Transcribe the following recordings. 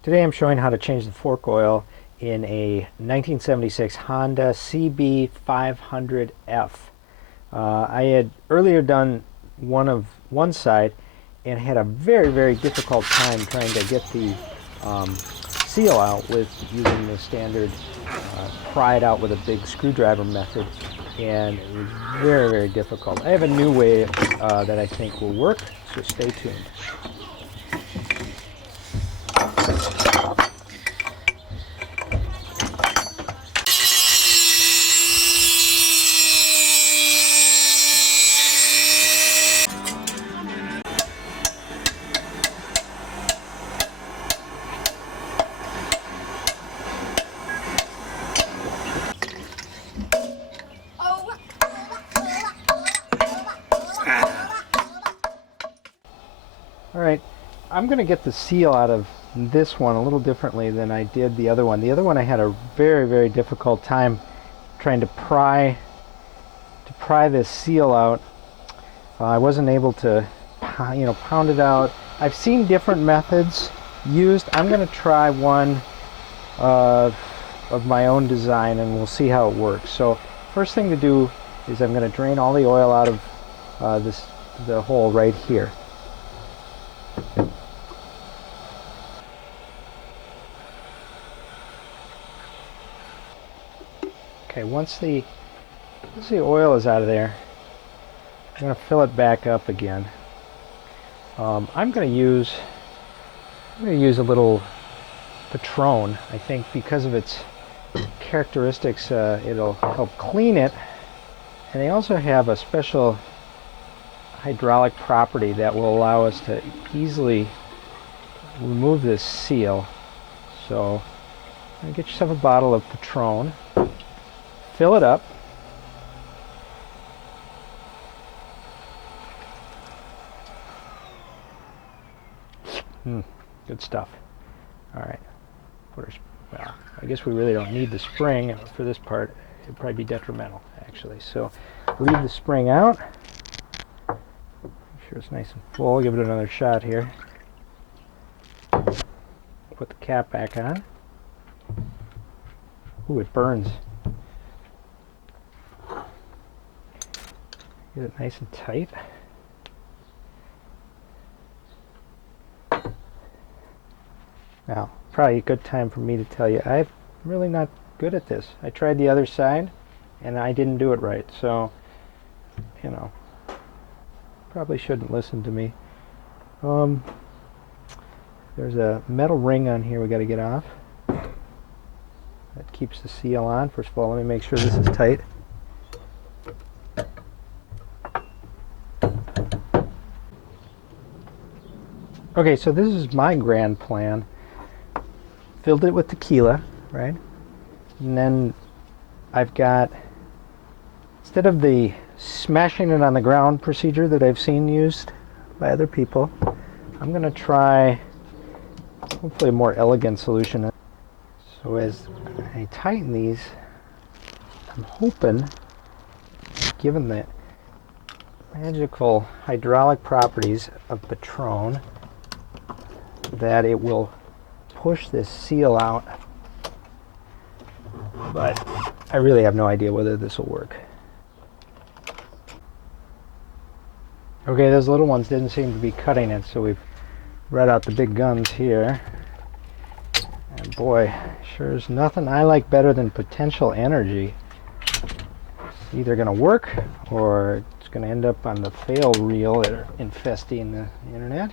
Today I'm showing how to change the fork oil in a 1976 Honda CB500F. I had earlier done one side and had a very difficult time trying to get the seal out with using the standard pry it out with a big screwdriver method, and it was very difficult. I have a new way that I think will work, so stay tuned. Alright, I'm going to get the seal out of this one a little differently than I did the other one. The other one I had a very difficult time trying to pry this seal out. I wasn't able to pound it out. I've seen different methods used. I'm going to try one of my own design and we'll see how it works. So first thing to do is I'm going to drain all the oil out of the hole right here. Okay, once the oil is out of there, I'm going to fill it back up again. I'm going to use a little Patron. I think because of its characteristics, it'll help clean it. And they also have a special hydraulic property that will allow us to easily remove this seal. So get yourself a bottle of Patron, fill it up, good stuff. Alright, well, I guess we really don't need the spring for this part. It'd probably be detrimental actually. So leave the spring out. Make sure it's nice and full. Give it another shot here. Put the cap back on. Ooh, it burns. Get it nice and tight. Now, probably a good time for me to tell you, I'm really not good at this. I tried the other side and I didn't do it right, so probably shouldn't listen to me. There's a metal ring on here we got to get off. That keeps the seal on. First of all, let me make sure this is tight. Okay, so this is my grand plan. Filled it with tequila, right? And then I've got, instead of the smashing it on the ground procedure that I've seen used by other people, I'm going to try hopefully a more elegant solution. So as I tighten these, I'm hoping, given the magical hydraulic properties of Patron, that it will push this seal out, but I really have no idea whether this will work. Okay, those little ones didn't seem to be cutting it, so we've brought out the big guns here. And boy, sure is nothing I like better than potential energy. It's either going to work or it's going to end up on the fail reel that are infesting the internet.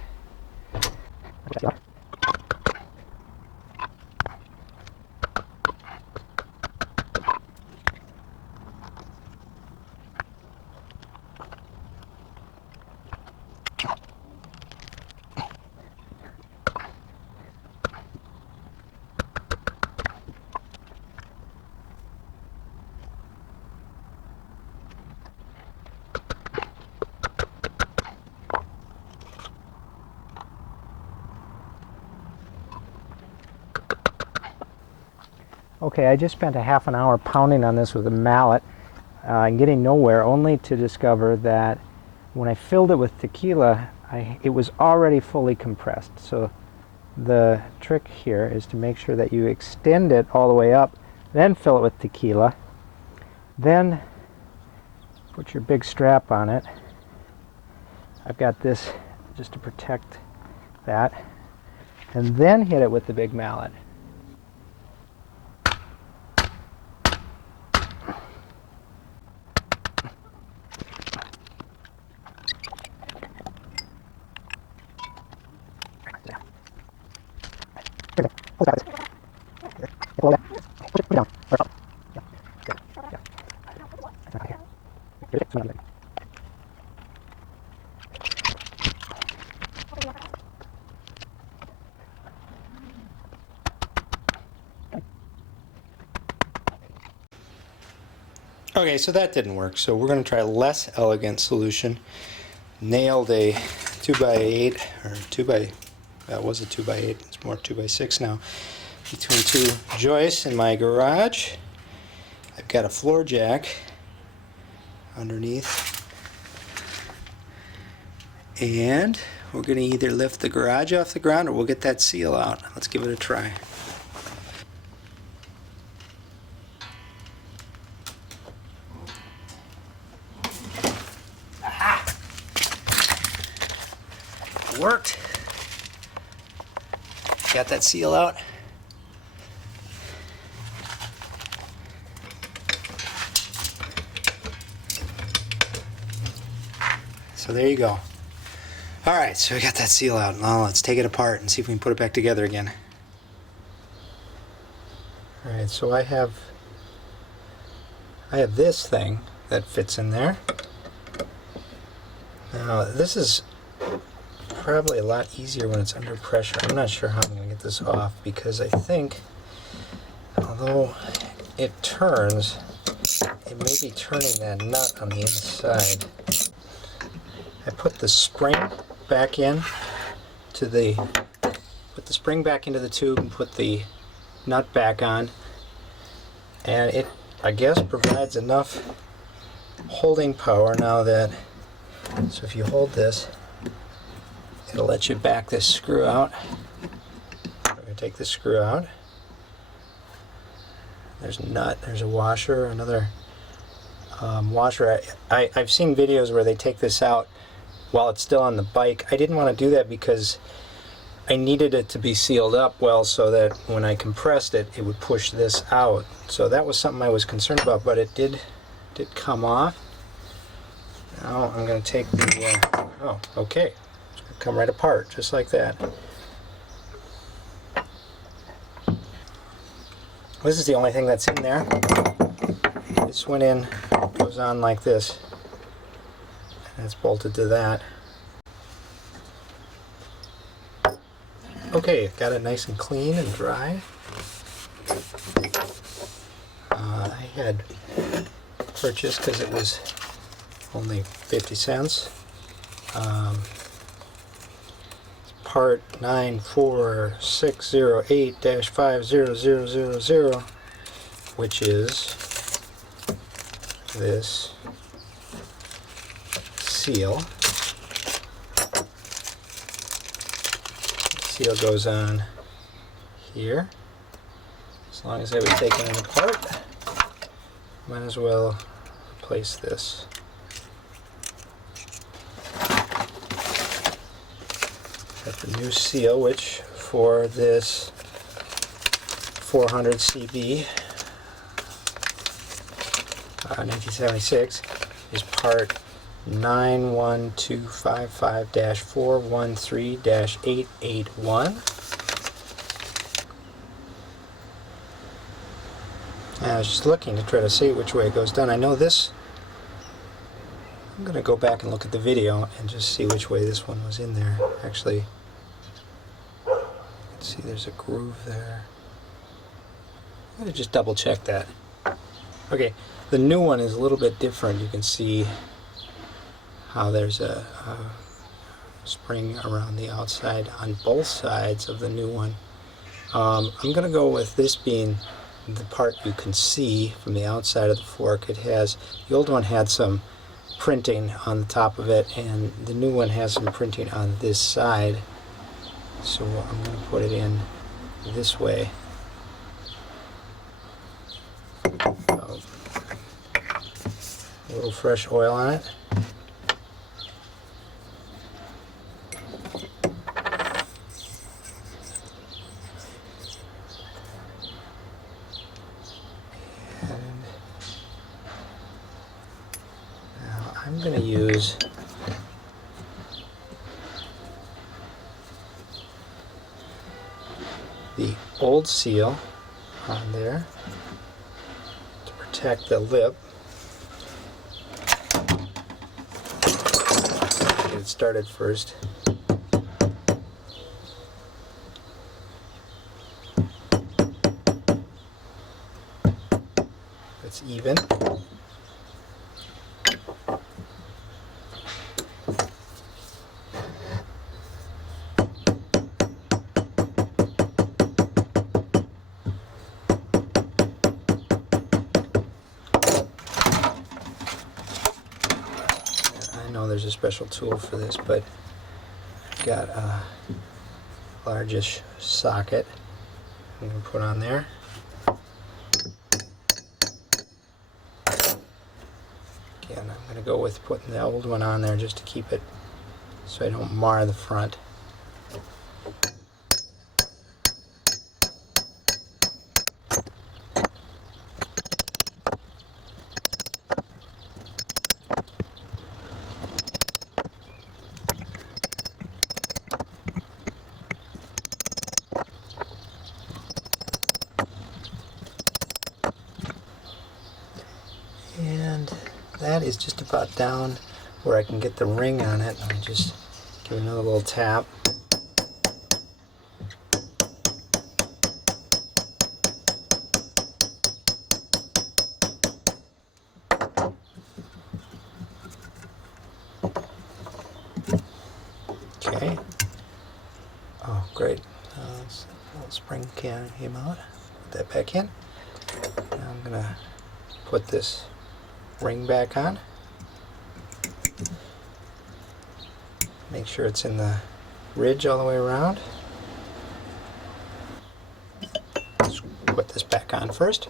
Okay, I just spent a half an hour pounding on this with a mallet and getting nowhere, only to discover that when I filled it with tequila, it was already fully compressed. So the trick here is to make sure that you extend it all the way up, then fill it with tequila, then put your big strap on it. I've got this just to protect that, and then hit it with the big mallet. Okay, so that didn't work, so we're going to try a less elegant solution. Nailed a 2x8, or 2x, that was a 2x8, it's more 2x6 now, between two joists in my garage. I've got a floor jack underneath, and we're going to either lift the garage off the ground or we'll get that seal out. Let's give it a try. Worked. Got that seal out. So there you go. Alright, so we got that seal out. Now let's take it apart and see if we can put it back together again. Alright, so I have this thing that fits in there. Now this is probably a lot easier when it's under pressure. I'm not sure how I'm going to get this off, because I think, although it turns, it may be turning that nut on the inside. I put the spring back in to the, into the tube and put the nut back on, and it, I guess, provides enough holding power now that, so if you hold this, it'll let you back this screw out. We're going to take this screw out. There's a nut, there's a washer, another washer. I've seen videos where they take this out while it's still on the bike. I didn't want to do that because I needed it to be sealed up well so that when I compressed it, it would push this out. So that was something I was concerned about, but it did come off. Now I'm going to take the, oh, okay. Come right apart, just like that. This is the only thing that's in there. This went in, goes on like this, and it's bolted to that. Okay, got it nice and clean and dry. I had purchased, because it was only 50 cents. Part 94608-50000, which is this seal. The seal goes on here. As long as I was taking it apart, might as well replace this. Got the new seal, which for this 400 CB 1976 is part 91255-413-881. I was just looking to try to see which way it goes down. I know this, I'm going to go back and look at the video and just see which way this one was in there. Actually, let's see, there's a groove there. I'm going to just double check that. Okay, the new one is a little bit different. You can see how there's a spring around the outside on both sides of the new one. I'm going to go with this being the part you can see from the outside of the fork. It has, the old one had some printing on the top of it, and the new one has some printing on this side. So I'm going to put it in this way. A little fresh oil on it. And now I'm going to use the old seal on there to protect the lip. Get it started first. It's even. I know there's a special tool for this, but I've got a largish socket I'm going to put on there. Again, I'm going to go with putting the old one on there just to keep it so I don't mar the front. And that is just about down where I can get the ring on it. I'll just give it another little tap. Okay. Oh, great. A little spring came out. Put that back in. Now I'm going to put this ring back on. Make sure it's in the ridge all the way around. Let's put this back on first.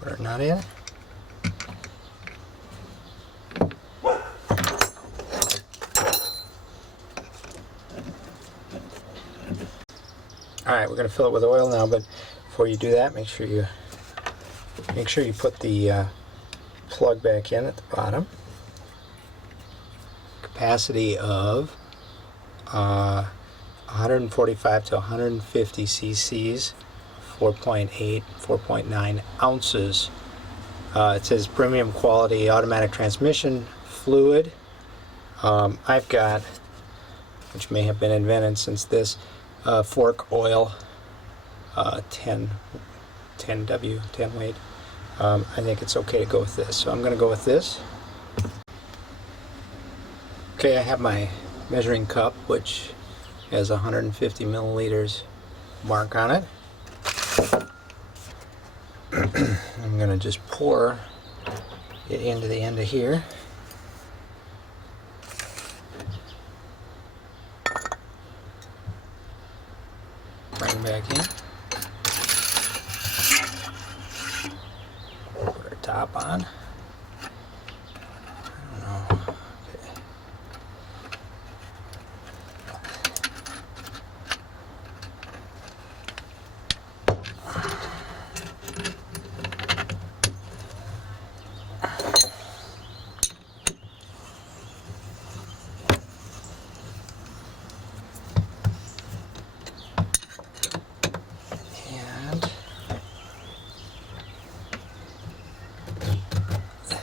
Put our nut in. Alright, we're going to fill it with oil now, but before you do that, make sure you put the plug back in at the bottom. Capacity of 145 to 150 cc's, 4.9 ounces. It says premium quality automatic transmission fluid. I've got, which may have been invented since this, fork oil, 10 weight. I think it's okay to go with this, so I'm going to go with this. Okay, I have my measuring cup, which has 150 milliliters mark on it. I'm going to just pour it into the end of here. Bring back in. Put our top on. I don't know. Okay.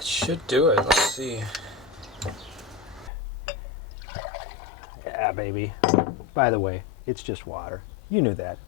Should do it. Let's see. Yeah, baby. By the way, it's just water. You knew that.